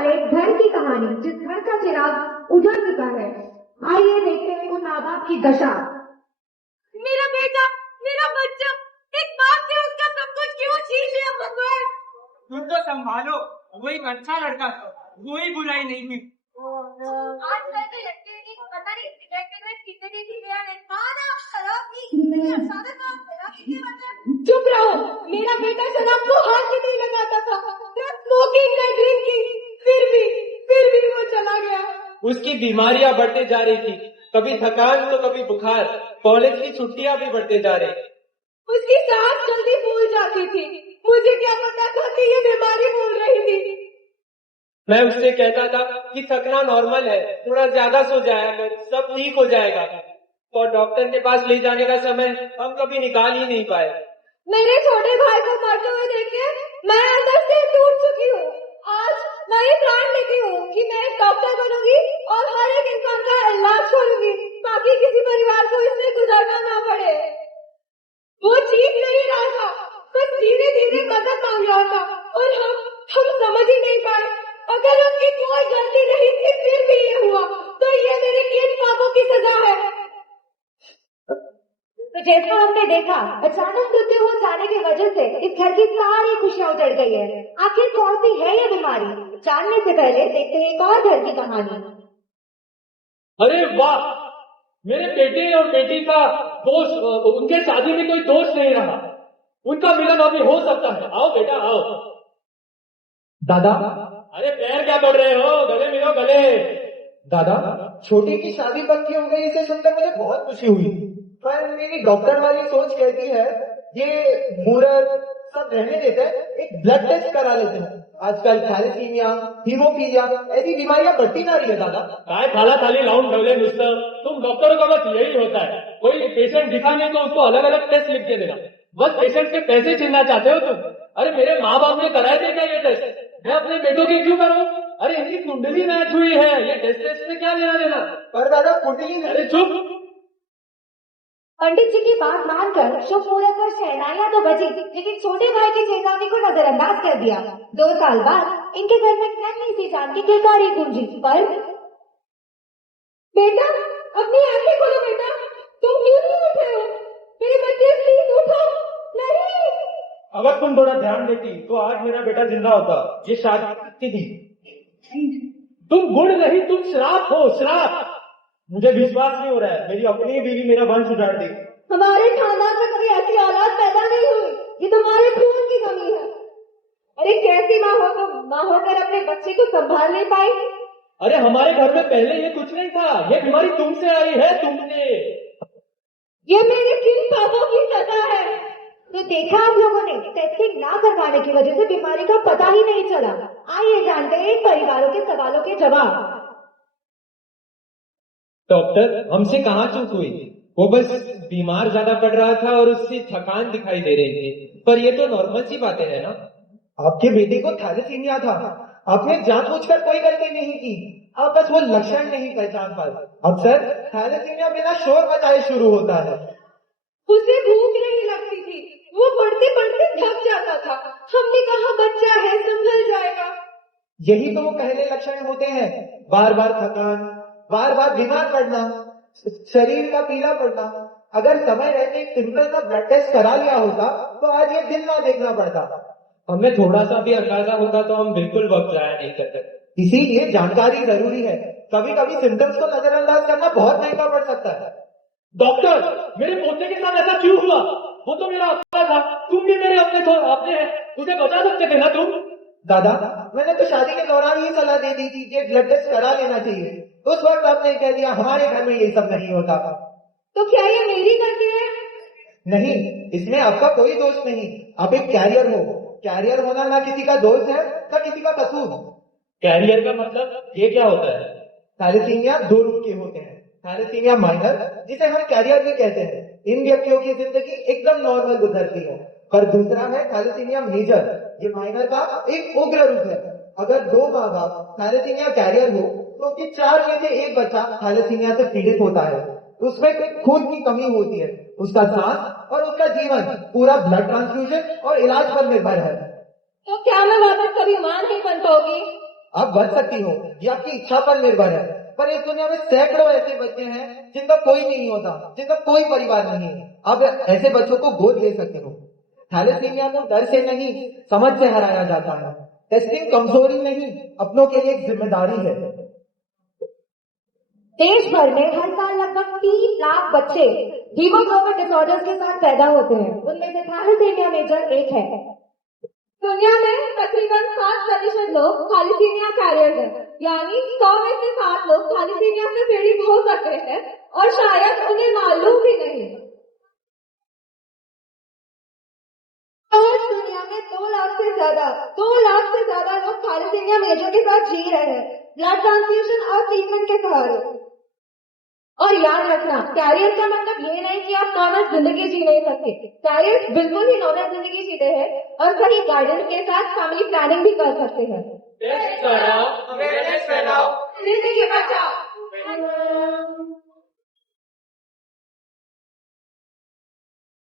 वाले घर की कहानी, जिस घर का चिराग उजड़ चुका है। आइए देखते हैं उन माँ बाप की दशा। मेरा बेटा, मेरा बच्चा, एक बात से उसका सब कुछ क्यों छीन लिया भगवान? तुम तो संभालो, वो एक अच्छा लड़का था, कोई बुराई नहीं हुई। आजकल के लड़के की पता नहीं सिगरेट में कितनी थी यार, खाना शराब की कितनी सारा काम शराब की मतलब। चुप रहो, मेरा बेटा शराब को हाथ भी नहीं लगाता था, न स्मोकिंग न ड्रिंकिंग, फिर भी वो चला गया। उसकी बीमारियां बढ़ते जा रही थी, कभी थकान तो कभी बुखार, कॉलेज की छुट्टियां भी बढ़ते जा रही। उसकी सांस जल्दी फूल जाती थी, मुझे क्या पता था कि ये बीमारी फूल रही थी। मैं उससे कहता था कि थकना नॉर्मल है, थोड़ा ज्यादा सो जाया कर, सब ठीक हो जाएगा। और डॉक्टर के पास ले जाने का समय हम कभी निकाल ही नहीं पाए। मेरे छोटे भाई को मरते हुए देख के मैं अंदर से टूट चुकी हूँ। आज मैं ये प्रण लेती हूँ कि मैं एक डॉक्टर बनूंगी और हर एक इंसान का इलाज करूंगी, ताकि किसी परिवार को इससे गुजरना ना पड़े। वो चीख नहीं रहा था, बस धीरे धीरे मदद मांग रहा था, और हम समझ ही नहीं पाए। अगर उसकी कोई गलती नहीं थी, फिर भी ये हुआ, तो ये मेरे किए पापों की सजा है। तो जैसा हमने देखा, अचानक मृत्यु हो जाने की वजह से इस घर की सारी खुशियां उजड़ गई है। आखिर कौन सी है ये बीमारी? जानने से पहले देखते हैं एक और घर की कहानी। अरे वाह, मेरे बेटे और बेटी का दोष, उनके शादी में कोई दोष नहीं रहा, उनका मिलन अभी हो सकता है। आओ बेटा आओ। दादा, अरे पैर क्या कर रहे हो, गले मिलो गले। दादा, छोटी की शादी पक्की हो गई, इसे सुनकर मुझे बहुत खुशी हुई, पर मेरी डॉक्टर वाली सोच कहती है ये मुहूर्त सब रहने देते हैं, एक ब्लड टेस्ट करा लेते हैं। आजकल थैलेसीमिया, हीमोफीलिया ऐसी बीमारियां बढ़ती जा रही है। दादा, काय थाला थाली लाउंड ठेवले मिस्टर, तुम डॉक्टरों का बस यही होता है, कोई पेशेंट दिखा नहीं तो उसको अलग अलग टेस्ट लिख के देना, बस पेशेंट के पैसे छीनना चाहते हो तुम। अरे मेरे माँ बाप ने कराए थे क्या ये टेस्ट? मैं अपने बेटों की क्यों करूं? अरे इनकी कुंडली मैच हुई है, ये टेस्ट से क्या लेना देना? पर दादा कुंडली, अरे चुप। पंडित जी की बात मानकर शुभ मुहूर्त पर शहनाइयां तो बजी, लेकिन छोटे भाई की चेतावनी को नजरअंदाज कर दिया। 2 साल बाद इनके घर में नन्ही सी जान की किलकारी गूंजी। पर बेटा, अपनी आंखें खोलो बेटा, तुम क्यों नहीं उठे हो? मेरे बच्चे प्लीज उठो। नहीं, अगर तुम थोड़ा ध्यान देती तो आज मेरा बेटा जिंदा होता। ये शादी थी, तुम गुण नहीं, तुम श्राप हो, श्राप। मुझे विश्वास नहीं हो रहा है, मेरी अपनी बीवी मेरा वंश उजाड़ दी। हमारे खानदान में कभी ऐसी औलाद पैदा नहीं हुई, ये तुम्हारे खून की कमी है। अरे कैसी माँ हो तुम, माँ होकर अपने बच्चे को संभाल नहीं पाई? अरे हमारे घर में पहले ये कुछ नहीं था, ये बीमारी तुमसे आई है, तुमने। ये मेरे किन पापों की सजा है? तो देखा आप लोगों ने, टेस्टिंग ना करवाने की वजह से बीमारी का पता ही नहीं चला। आइए जानते हैं इन परिवारों के सवालों के जवाब। डॉक्टर, हमसे कहाँ चूक हुई? वो बस बीमार ज्यादा पड़ रहा था और उससे थकान दिखाई दे रही थी, पर ये तो नॉर्मल सी बातें हैं ना। आपके बेटे को थैलेसीमिया था, आपने जानबूझकर कोई गलती नहीं की, आप बस वो लक्षण नहीं पहचान पाए। अक्सर थैलेसीमिया बिना शोर मचाए शुरू होता है। उसे भूख नहीं लगती थी, वो पढ़ते पढ़ते थक जाता था। हमने कहा बच्चा है, संभल जाएगा। यही तो वो पहले लक्षण होते हैं, बार बार थकान, बार बार बीमार पड़ना, शरीर का पीला पड़ना। अगर समय रहते सिंपल सा ब्लड टेस्ट करा लिया होता तो आज ये दिन ना देखना पड़ता। हमें थोड़ा सा भी अंदाजा होता तो हम बिल्कुल वक्त जाया नहीं करते। इसीलिए जानकारी जरूरी है, कभी कभी सिम्टम्स को नजरअंदाज करना बहुत महंगा पड़ सकता है। डॉक्टर, मेरे पोते के साथ ऐसा क्यों हुआ? वो तो मेरा अपना था, तुम भी मेरे अपने हैं, उसे बचा सकते थे ना तुम? दादा, मैंने तो शादी के दौरान ही सलाह दे दी थी कि ब्लड टेस्ट करा लेना चाहिए, तो उस वक्त आपने कह दिया हमारे घर में ये सब नहीं होता। तो क्या ये मेरी गलती है? नहीं, इसमें आपका कोई दोष नहीं, आप एक कैरियर हो। कैरियर होना ना किसी का दोष है ना किसी का कसूर। कैरियर का मतलब ये क्या होता है? थैलेसीमिया 2 रूप के होते हैं। थैलेसीमिया माइनर, जिसे हम कैरियर भी कहते हैं, इन व्यक्तियों की जिंदगी एकदम नॉर्मल गुजरती है। पर दूसरा है थैलेसीमिया मेजर, ये माइनर का एक उग्र रूप है। अगर 2 माँ बाप थैलेसीमिया कैरियर हो तो उसके 4 में से एक बच्चा थैलेसीमिया से पीड़ित होता है। उसमें खून की कमी होती है, उसका सांस और उसका जीवन पूरा ब्लड ट्रांसफ्यूजन और इलाज पर निर्भर है। तो क्या मैं वापस कभी मां नहीं बन पाऊंगी? आप बच सकती हो, ये आपकी इच्छा पर निर्भर है। पर इस दुनिया में सैकड़ों ऐसे बच्चे हैं जिनका कोई नहीं होता, जिनका कोई परिवार नहीं है। आप ऐसे बच्चों को गोद ले सकते हो। थैलेसीमिया को डर से नहीं, समझ से हराया जाता है। टेस्टिंग कमजोरी नहीं, अपनों के लिए एक जिम्मेदारी है। देश भर में हर साल लगभग 3 लाख बच्चे हीमोग्लोबिन डिसऑर्डर्स के साथ पैदा होते हैं। उनमें से थैलेसीमिया मेजर एक है। दुनिया में तकरीबन 7% लोग थैलेसीमिया कैरियर्स हैं, यानी 100 में से 7 लोग थैलेसीमिया से पीड़ित हो सकते हैं और शायद उन्हें मालूम भी नहीं। और दुनिया में 2 लाख से ज्यादा लोग थैलेसीमिया मेजर के साथ जी रहे हैं, ब्लड ट्रांसफ्यूजन और ट्रीटमेंट के सहारे। और याद रखना, कैरियर का मतलब ये नहीं कि आप नॉर्मल जिंदगी जी नहीं सकते। कैरियर बिल्कुल ही नॉर्मल जिंदगी जीते हैं और सही गाइडेंस के साथ फैमिली प्लानिंग भी कर सकते हैं। टेस्ट कराओ, अवेयरनेस फैलाओ, जिंदगी बचाओ।